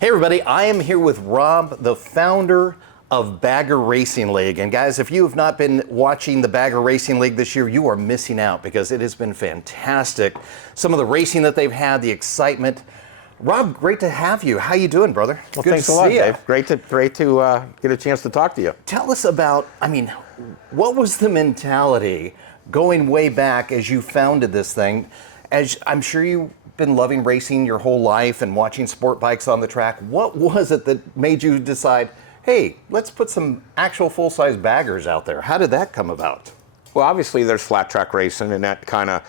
Hey everybody, I am here with Rob, the founder of Bagger Racing League. And guys, if you have not been watching the Bagger Racing League this year, you are missing out because it has been fantastic. Some of the racing that they've had, the excitement. Rob, great to have you. How you doing, brother? Well, Good thanks to a lot, see you. Dave. Great to get a chance to talk to you. Tell us about, what was the mentality going way back as you founded this thing? As I'm sure you've been loving racing your whole life and watching sport bikes on the track. What was it that made you decide, hey, let's put some actual full-size baggers out there? How did that come about? Well, obviously there's flat track racing, and that kind of,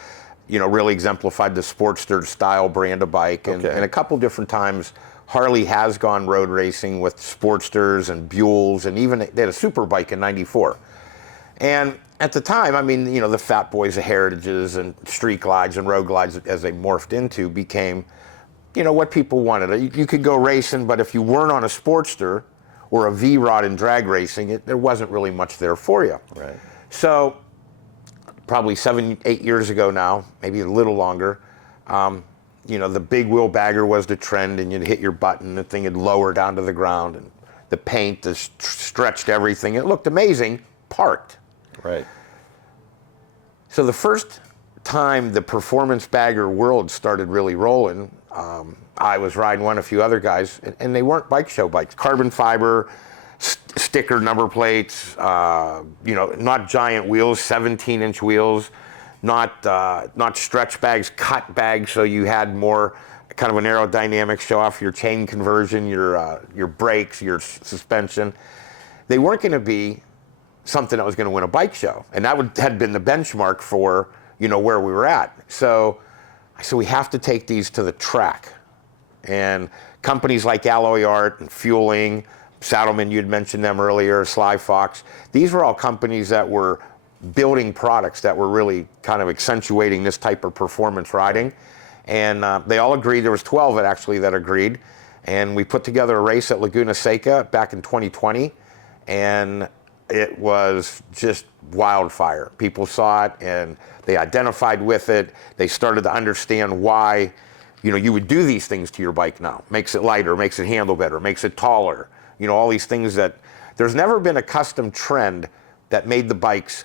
really exemplified the Sportster style brand of bike. And a couple different times, Harley has gone road racing with Sportsters and Buells, and even they had a super bike in '94. And at the time, the Fat Boys of Heritages and Street Glides and Road Glides, as they morphed into, became, what people wanted. You could go racing, but if you weren't on a Sportster or a V-Rod in drag racing, there wasn't really much there for you. Right. So probably 7-8 years ago now, maybe a little longer, the big wheel bagger was the trend, and you'd hit your button, the thing would lower down to the ground, and the paint just stretched everything. It looked amazing, parked. Right. So the first time the performance bagger world started really rolling, I was riding one, a few other guys, and they weren't bike show bikes. Carbon fiber, sticker number plates, not giant wheels, 17-inch wheels, not stretch bags, cut bags, so you had more kind of an aerodynamic show off your chain conversion, your brakes, your suspension. They weren't going to be something that was going to win a bike show, and that had been the benchmark for where we were at. So I said we have to take these to the track, and companies like Alloy Art and Fueling, Saddlemen, you'd mentioned them earlier, Sly Fox, these were all companies that were building products that were really kind of accentuating this type of performance riding, and they all agreed. There was 12 that agreed, and we put together a race at Laguna Seca back in 2020, and it was just wildfire. People saw it and they identified with it. They started to understand why, you would do these things to your bike now. Makes it lighter, makes it handle better, makes it taller. All these things that there's never been a custom trend that made the bikes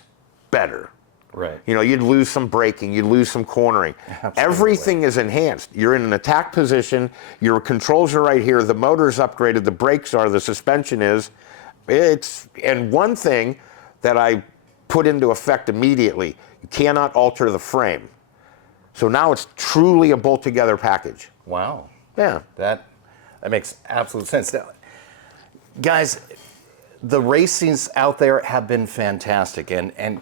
better. Right. You'd lose some braking, you'd lose some cornering. Absolutely. Everything is enhanced. You're in an attack position, your controls are right here, the motor's upgraded, the brakes are, the suspension is. And one thing that I put into effect immediately, you cannot alter the frame. So now it's truly a bolt together package. Wow. Yeah. That makes absolute sense. Now, guys, the racings out there have been fantastic. And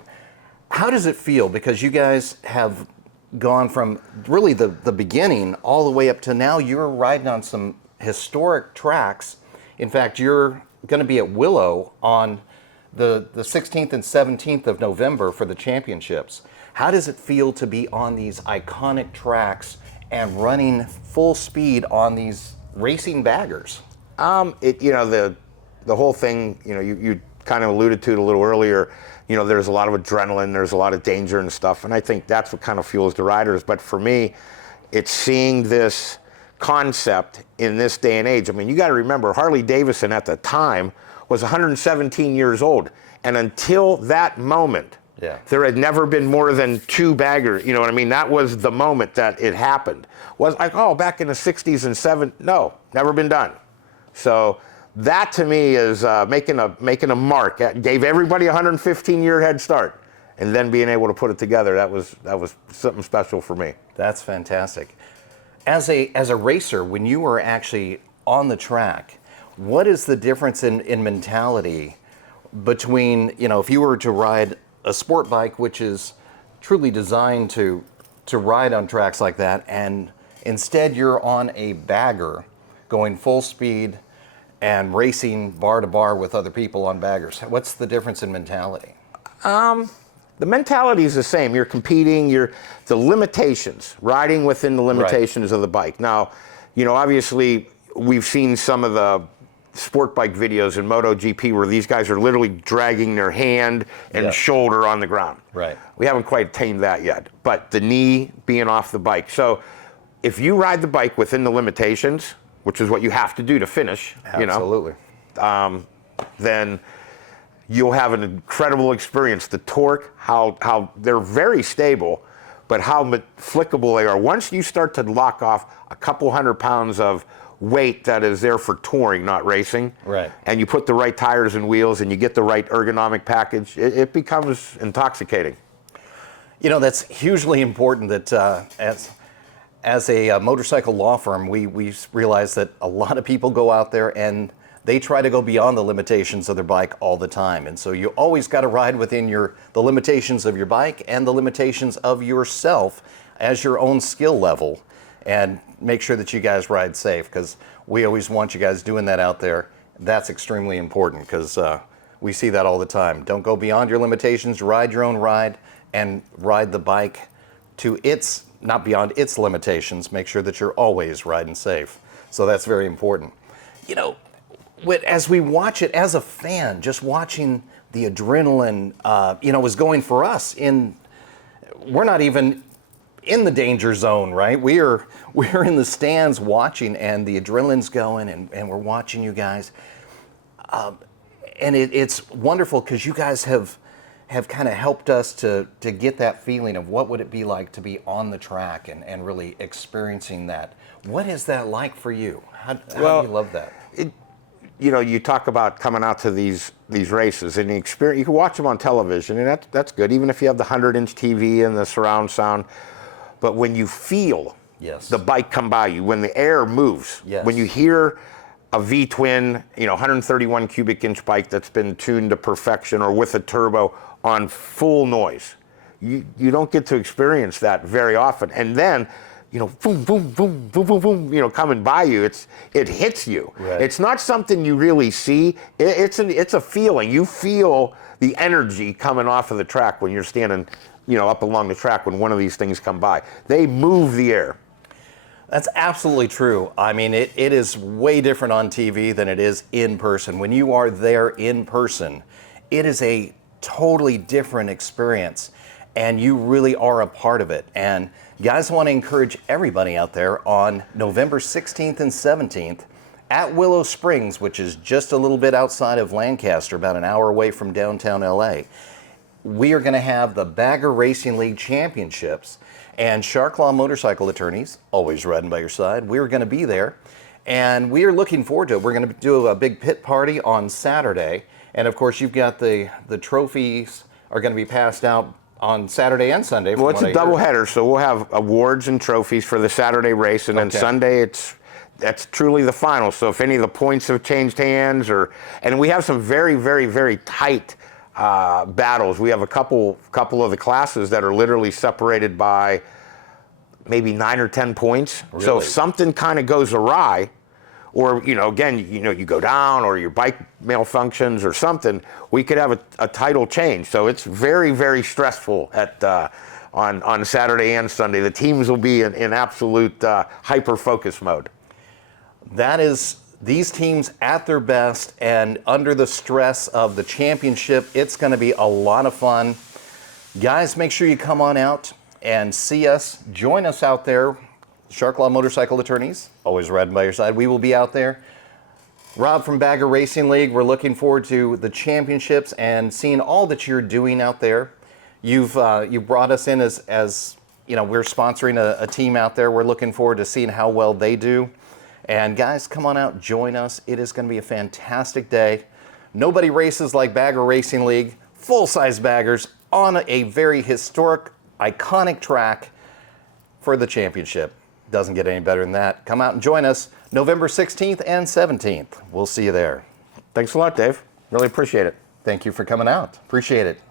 how does it feel? Because you guys have gone from really the beginning all the way up to now. You're riding on some historic tracks. In fact, you're going to be at Willow on the 16th and 17th of November for the championships. How does it feel to be on these iconic tracks and running full speed on these racing baggers? The whole thing, you kind of alluded to it a little earlier, there's a lot of adrenaline, there's a lot of danger and stuff, and I think that's what kind of fuels the riders. But for me, it's seeing this concept in this day and age. You got to remember, Harley Davidson at the time was 117 years old, and until that moment, there had never been more than 2 baggers. That was the moment that it happened. Was like, back in the 60s and 70s, no, never been done. So that to me is making a mark. It gave everybody a 115-year head start, and then being able to put it together, that was something special for me. That's fantastic. As a racer, when you were actually on the track, what is the difference in mentality between, if you were to ride a sport bike, which is truly designed to ride on tracks like that, and instead you're on a bagger going full speed and racing bar to bar with other people on baggers? What's the difference in mentality? The mentality is the same. You're competing, the limitations, riding within the limitations of the bike. Now, obviously we've seen some of the sport bike videos in MotoGP where these guys are literally dragging their hand and shoulder on the ground. Right. We haven't quite attained that yet, but the knee being off the bike. So if you ride the bike within the limitations, which is what you have to do to finish, Absolutely. then you'll have an incredible experience. The torque, how they're very stable, but how flickable they are. Once you start to lock off a couple 100 pounds of weight that is there for touring, not racing, right, and you put the right tires and wheels and you get the right ergonomic package, it becomes intoxicating. You know, that's hugely important that as a motorcycle law firm, we realize that a lot of people go out there and they try to go beyond the limitations of their bike all the time. And so you always got to ride within the limitations of your bike and the limitations of yourself as your own skill level, and make sure that you guys ride safe, because we always want you guys doing that out there. That's extremely important, because we see that all the time. Don't go beyond your limitations, ride your own ride, and ride the bike to not beyond its limitations. Make sure that you're always riding safe. So that's very important. You know, as we watch it as a fan, just watching the adrenaline, was going for us. We're not even in the danger zone, right? We're in the stands watching, and the adrenaline's going, and we're watching you guys. And it's wonderful, because you guys have kind of helped us to get that feeling of what would it be like to be on the track and really experiencing that. What is that like for you? How do you love that? You talk about coming out to these races, and the experience, you can watch them on television, and that's good, even if you have the 100-inch TV and the surround sound. But when you feel the bike come by you, when the air moves, when you hear a V-twin, 131 cubic inch bike that's been tuned to perfection, or with a turbo on full noise, you don't get to experience that very often. And then, boom, boom, boom, boom, boom, boom, coming by you, it hits you. Right. It's not something you really see. It's a feeling. You feel the energy coming off of the track when you're standing, up along the track when one of these things come by. They move the air. That's absolutely true. I mean, it is way different on TV than it is in person. When you are there in person, it is a totally different experience, and you really are a part of it. And guys, I want to encourage everybody out there on November 16th and 17th at Willow Springs, which is just a little bit outside of Lancaster, about an hour away from downtown LA. We are going to have the Bagger Racing League Championships, and Shark Law Motorcycle Attorneys, always riding by your side, we're going to be there, and we are looking forward to it. We're going to do a big pit party on Saturday, and of course you've got the trophies are going to be passed out on Saturday and Sunday. Well, it's a doubleheader, so we'll have awards and trophies for the Saturday race, and then Sunday that's truly the final. So if any of the points have changed hands, and we have some very, very, very tight battles. We have a couple of the classes that are literally separated by maybe 9 or 10 points. Really? So if something kind of goes awry, or again, you go down, or your bike malfunctions or something, we could have a title change. So it's very, very stressful on Saturday and Sunday. The teams will be in absolute hyper focus mode. That is these teams at their best, and under the stress of the championship. It's going to be a lot of fun. Guys, make sure you come on out and see us. Join us out there. Shark Law Motorcycle Attorneys, always riding by your side. We will be out there. Rob from Bagger Racing League, we're looking forward to the championships and seeing all that you're doing out there. You brought us in as we're sponsoring a team out there. We're looking forward to seeing how well they do. And guys, come on out, join us. It is going to be a fantastic day. Nobody races like Bagger Racing League, full-size baggers on a very historic, iconic track for the championship. Doesn't get any better than that. Come out and join us November 16th and 17th. We'll see you there. Thanks a lot, Dave. Really appreciate it. Thank you for coming out. Appreciate it.